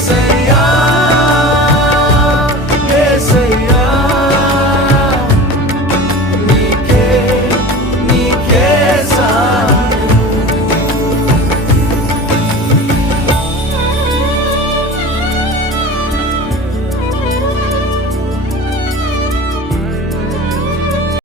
say